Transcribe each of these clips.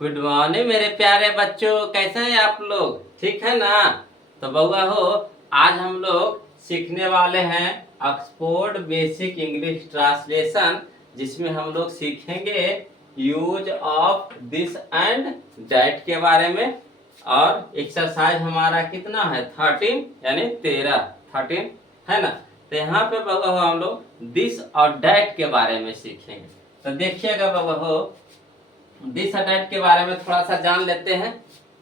Good morning मेरे प्यारे बच्चों, कैसे हैं आप लोग? ठीक है ना? तो बउआ हो, आज हम लोग सीखने वाले हैं ऑक्सफोर्ड बेसिक इंग्लिश ट्रांसलेशन, जिसमें हम लोग सीखेंगे use of this and that के बारे में। और एक्सरसाइज हमारा कितना है? 13 यानी 13 है ना। तो यहाँ पे बउआ हो हम लोग दिस और दैट के बारे में सीखेंगे। तो देखिएगा बउआ हो, दिस अटैच के बारे में थोड़ा सा जान लेते हैं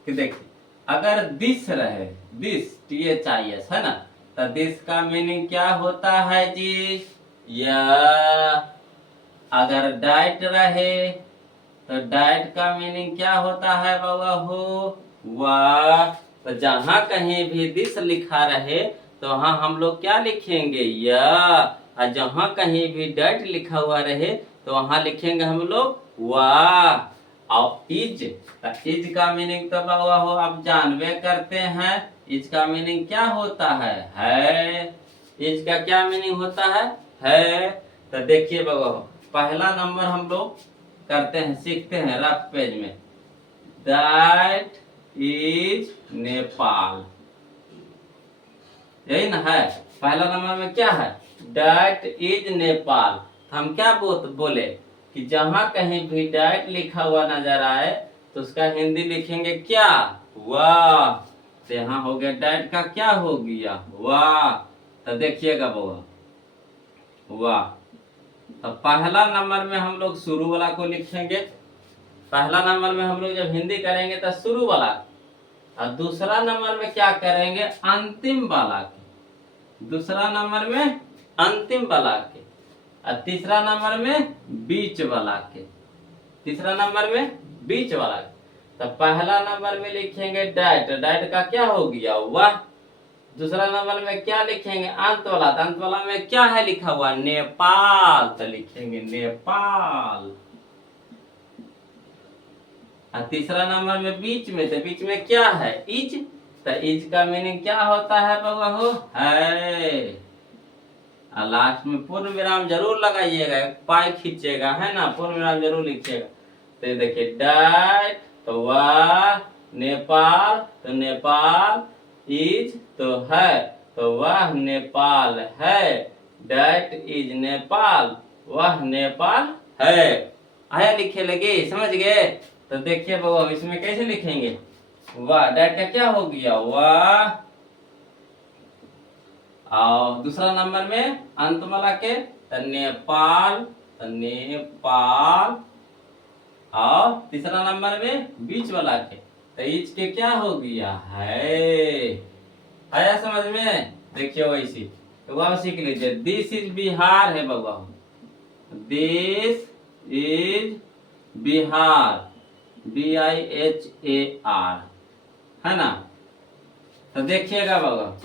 कि देखिए, अगर दिस रहे, दिस THIS है ना, तो दिस का मीनिंग क्या होता है जी? यह। अगर डाइट रहे तो डाइट का मीनिंग क्या होता है बाबा हो? वाह। तो जहां कहीं भी दिस लिखा रहे तो वहां हम लोग क्या लिखेंगे? यह। और जहां कहीं भी डाइट लिखा हुआ रहे तो वहां लिखेंगे हम लोग वाह। और इज, तो इज का मीनिंग तो बाबा हो आप जानबे करते हैं। इज का मीनिंग क्या होता है? इज का क्या मीनिंग होता है। तो देखिए बाबा हो, पहला नंबर हम लोग करते हैं, सीखते हैं रफ पेज में। दैट इज नेपाल, यही ना है। पहला नंबर में क्या है? That is Nepal. हम क्या बोले कि जहां कहीं भी दैट लिखा हुआ नजर आए तो उसका हिंदी लिखेंगे क्या? वाह। तो यहाँ हो गया दैट का क्या हो गया? वाह। तो देखिएगा बाबा, वाह। तो पहला नंबर में हम लोग शुरू वाला को लिखेंगे। पहला नंबर में हम लोग जब हिंदी करेंगे तो शुरू वाला, और दूसरा नंबर में क्या करेंगे? अंतिम वाला के। दूसरा नंबर में अंतिम वाला के, और तीसरा नंबर में बीच वाला के। तीसरा नंबर में बीच वाला के। तो पहला नंबर में लिखेंगे डाइट, डाइट का क्या हो गया? वाह। दूसरा नंबर में क्या लिखेंगे? अंत वाला, तो अंत वाला में क्या है लिखा हुआ? नेपाल, तो लिखेंगे नेपाल। और तीसरा नंबर में बीच में, तो बीच में क्या है? इज। तो इज का मीनिंग क्या होता है बाबा हो? है। और लास्ट में पूर्ण विराम जरूर लगाइएगा, पाई खींचेगा, है ना, पूर्ण विराम जरूर लिखिएगा। तो देखिए डाइट तो वाह, नेपाल तो नेपाल, इज तो है, तो वह नेपाल है। डाइट इज नेपाल, वह नेपाल है। आया लिखे लगे, समझ गए? तो देखिए बाबा, इसमें कैसे लिखेंगे? वाह, डाइट का क्या हो गया? वाह। और दूसरा नंबर में अंत वाला के तो नेपाल, तो नेपाल। और तीसरा नंबर में बीच वाला के तो इच के क्या हो गया? है। आया समझ में? देखिए वैसी तो वह सीख लीजिए। दिस इज बिहार है बाबा, दिस इज बिहार, BIHAR है ना। तो देखिएगा बाबा,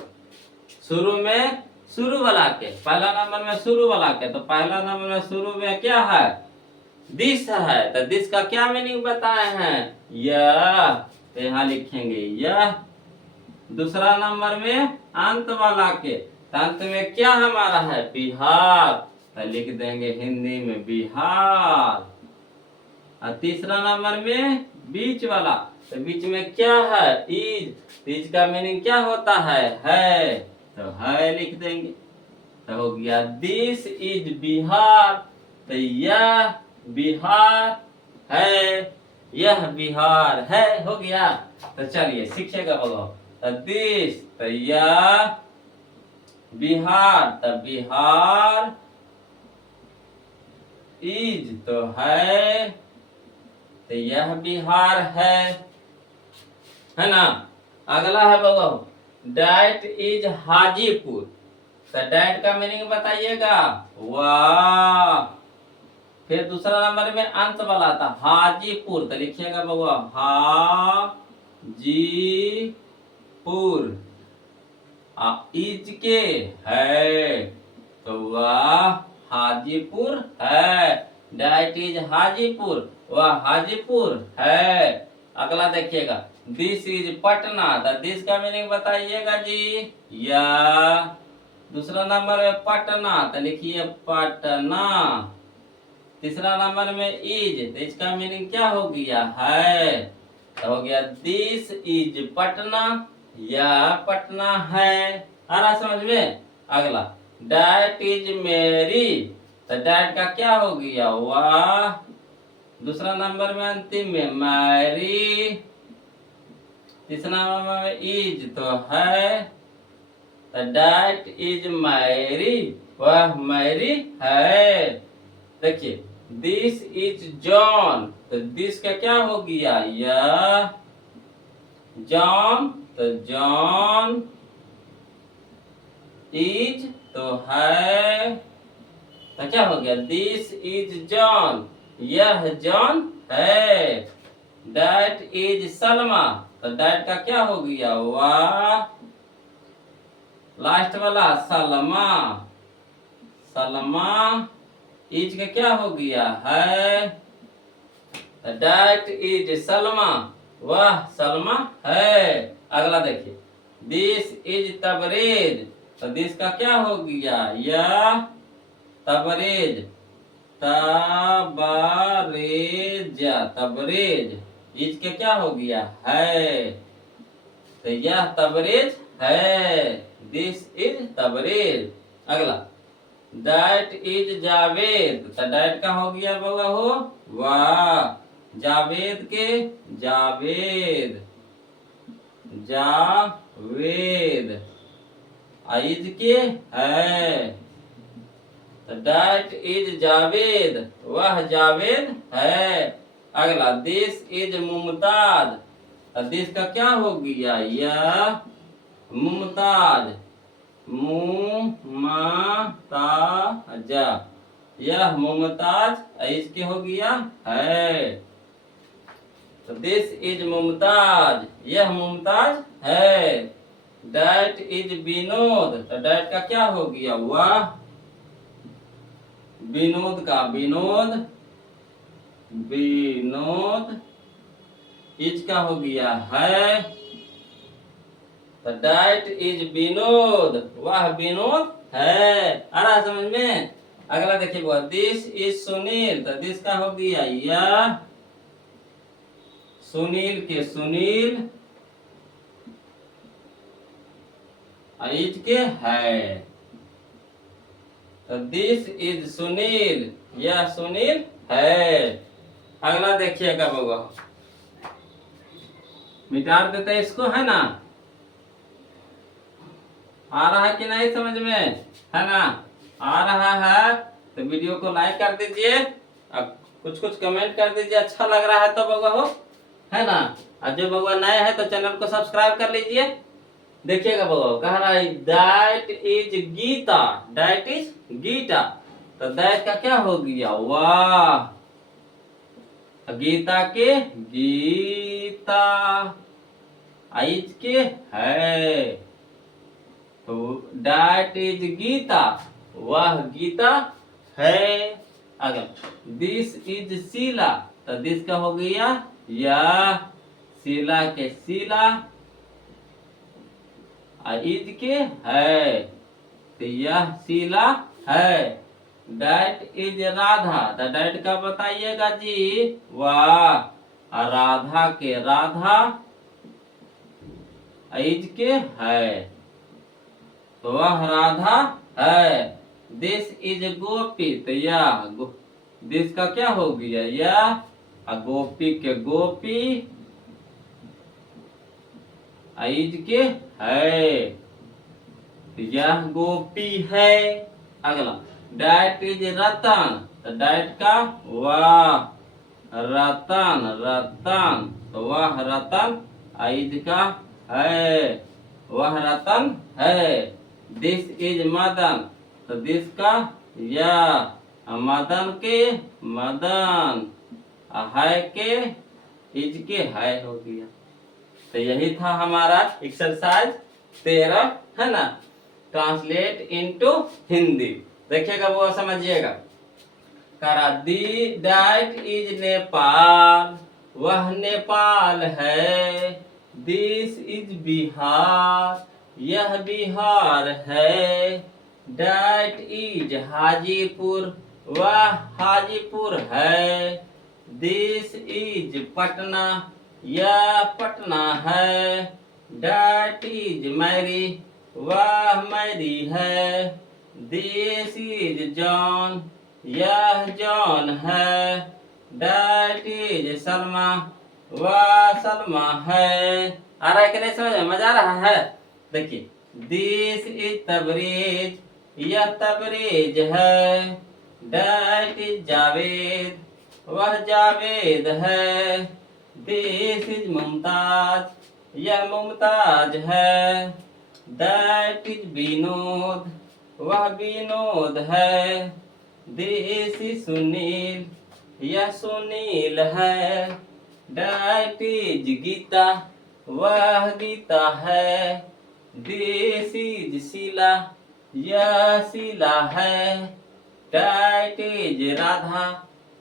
शुरू में शुरू वाला के, पहला नंबर में शुरू वाला के, तो पहला नंबर में शुरू में क्या है? दिस है। तो दिस का क्या मीनिंग बताए हैं? यह। तो यहाँ लिखेंगे यह। दूसरा नंबर में अंत वाला के, तो अंत में क्या हमारा है? बिहार, तो लिख देंगे हिंदी में बिहार। और तीसरा नंबर में बीच वाला, तो बीच में क्या है? इज। इज का मीनिंग क्या होता है। तो है लिख देंगे। तो हो गया दिस इज बिहार, तो यह बिहार है, यह बिहार है, हो गया। तो चलिए सीखिएगा बाबा। तो दिस तो यह, बिहार तो बिहार, इज तो है, तो यह बिहार है ना। अगला है बाबा, डाइट इज हाजीपुर। तो डाइट का मीनिंग बताइएगा? वाह। फिर दूसरा नंबर में अंत वाला था हाजीपुर, तो लिखिएगा बाबा हाजीपुर। इज के है, तो वाह हाजीपुर है। डाइट इज हाजीपुर, वह हाजीपुर है। अगला देखिएगा, दिस इज पटना। तो दिस का मीनिंग बताइएगा जी? या। दूसरा नंबर है पटना, तो लिखिए पटना। तीसरा नंबर में इज, तो इसका मीनिंग क्या हो गया? है। तो हो गया दिस इज पटना, यह पटना है। आ रहा समझ में? अगला डैट इज मेरी, तो डैट का क्या हो गया? वाह। दूसरा नंबर में अंतिम में मैरी, तीसरा नंबर में इज तो है, तो डैट इज मैरी, वह मैरी है। देखिए दिस इज जॉन, तो दिस का क्या हो गया? यह जॉन, तो जॉन इज तो है, तो क्या हो गया? दिस इज जॉन, यह जॉन है। दैट इज सलमा, तो दैट का क्या हो गया? वाह। लास्ट वाला सलमा, सलमा इज का क्या हो गया? है। दैट इज सलमा, वह सलमा है। अगला देखिए दिस इज तबरेज, तो दिस का क्या हो गया? यह तबरेज, तबरेज, तबरेज इज के क्या हो गया? है। तो यह तबरेज है, दिस इज तबरेज। अगला दैट इज जावेद, तो दैट का हो गया बउआ हो? वाह। जावेद के जावेद, जावेद इज के है, तो दैट इज जावेद, वह जावेद है। अगला दिस इज मुमताज, तो दिस का क्या हो गया? यह मुमताज, मुमताज, यह मुमताज इसके हो गया? है। तो दिस इज मुमताज, यह मुमताज है। दैट इज विनोद, तो दैट का क्या हो गया? वह विनोद का विनोद, विनोद इज का हो गया? है। तो दैट इज विनोद, वह विनोद है। आ रहा समझ में? अगला देखिए वो दिस इज सुनील, तो दिस का हो गया? यह सुनील के सुनील इज के है, तो दिस इज सुनील, यह सुनील है। अगला देखिएगा बउआ, मिटा देते हैं इसको, है ना? आ रहा है कि नहीं समझ में? है ना? आ रहा है तो वीडियो को लाइक कर दीजिए, अब कुछ कुछ कमेंट कर दीजिए, अच्छा लग रहा है तो बउआ हो, है ना? और जो बउआ नए हैं तो चैनल को सब्सक्राइब कर लीजिए। देखिएगा बउआ कह रहा है that is Geeta, that is Geeta, तो दैट का क्या हो गया? वाह। गीता के गीता इज के है, तो दैट इज गीता, वह गीता है। अगर दिस इज शीला, तो दिस का हो गया? यह शीला के शीला इज के है, तो यह शीला है। दैट इज राधा, तो दैट का बताइएगा जी? वाह। राधा के राधा इज के है, तो वह राधा है। दिस इज गोपी, तो यह दिस का क्या हो गया? यह गोपी के गोपी इज के है, तो यह गोपी है। अगला दैट इज रतन, तो दैट का? वाह। रतन, रतन, तो वह रतन इज का है, वह रतन है। दिस इज मदन, तो दिस का? यह मदन के मदन है के इज के है हो गया। तो यही था हमारा एक्सरसाइज 13, है ना? Translate into Hindi. देखिएगा वो समझिएगा। करा दी दैट इज नेपाल, वह नेपाल है। दिस इज बिहार, यह बिहार है। दैट इज हाजीपुर, वह हाजीपुर है। दिस इज पटना, यह पटना है। डैट इज मैरी, वह मैरी है। दिस इज जॉन, यह जॉन है। डैट इज सलमा, वह सलमा है। आ रहा है कि नहीं समझ में? मजा आ रहा है? देखिए, दिस इज तबरेज, यह तबरेज है। डैट इज जावेद, वह जावेद है। दिस इज मुमताज, यह मुमताज है। दैट इज विनोद, वह विनोद है। दिस इज सुनील, यह सुनील है। दैट इज गीता, वह गीता है। दिस इज शीला, यह शीला है। दैट इज राधा,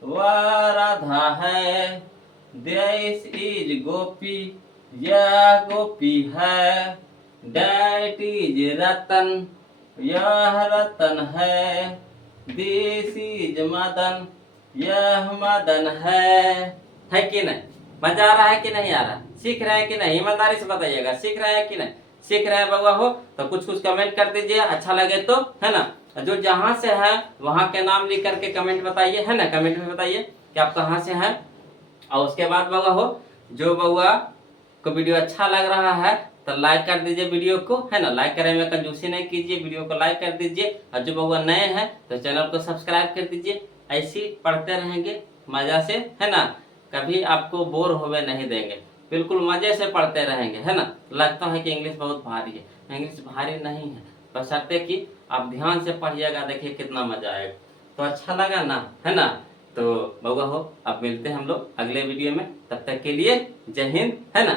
वह राधा है। दिस इज गोपी, यह गोपी है। दैट इज रतन, यह रतन है। दिस इज मदन, यह मदन है कि नहीं? मजा आ रहा है कि नहीं आ रहा? सीख रहे हैं कि नहीं? ईमानदारी से बताइएगा, सीख रहे हैं कि नहीं? सीख रहे हैं बउआ हो तो कुछ कुछ कमेंट कर दीजिए, अच्छा लगे तो, है ना। जो जहां से है वहां के नाम लिख करके कमेंट बताइए, है ना। कमेंट में बताइए कि आप कहाँ से हैं। और उसके बाद बउआ हो, जो बउआ को वीडियो अच्छा लग रहा है तो लाइक कर दीजिए वीडियो को, है ना। लाइक करने में कंजूसी नहीं कीजिए, वीडियो को लाइक कर दीजिए। और जो बउआ नए हैं तो चैनल को सब्सक्राइब कर दीजिए। ऐसे ही पढ़ते रहेंगे मजा से, है ना। कभी आपको बोर होवे नहीं देंगे, बिल्कुल मजे से पढ़ते रहेंगे, है ना। लगता है कि इंग्लिश बहुत भारी है, इंग्लिश भारी नहीं है, बशर्ते कि आप ध्यान से पढ़िएगा, देखिए कितना मजा आएगा। तो अच्छा लगा ना, है ना। तो बउआ हो अब मिलते हैं हम लोग अगले वीडियो में, तब तक के लिए जय हिंद, है ना।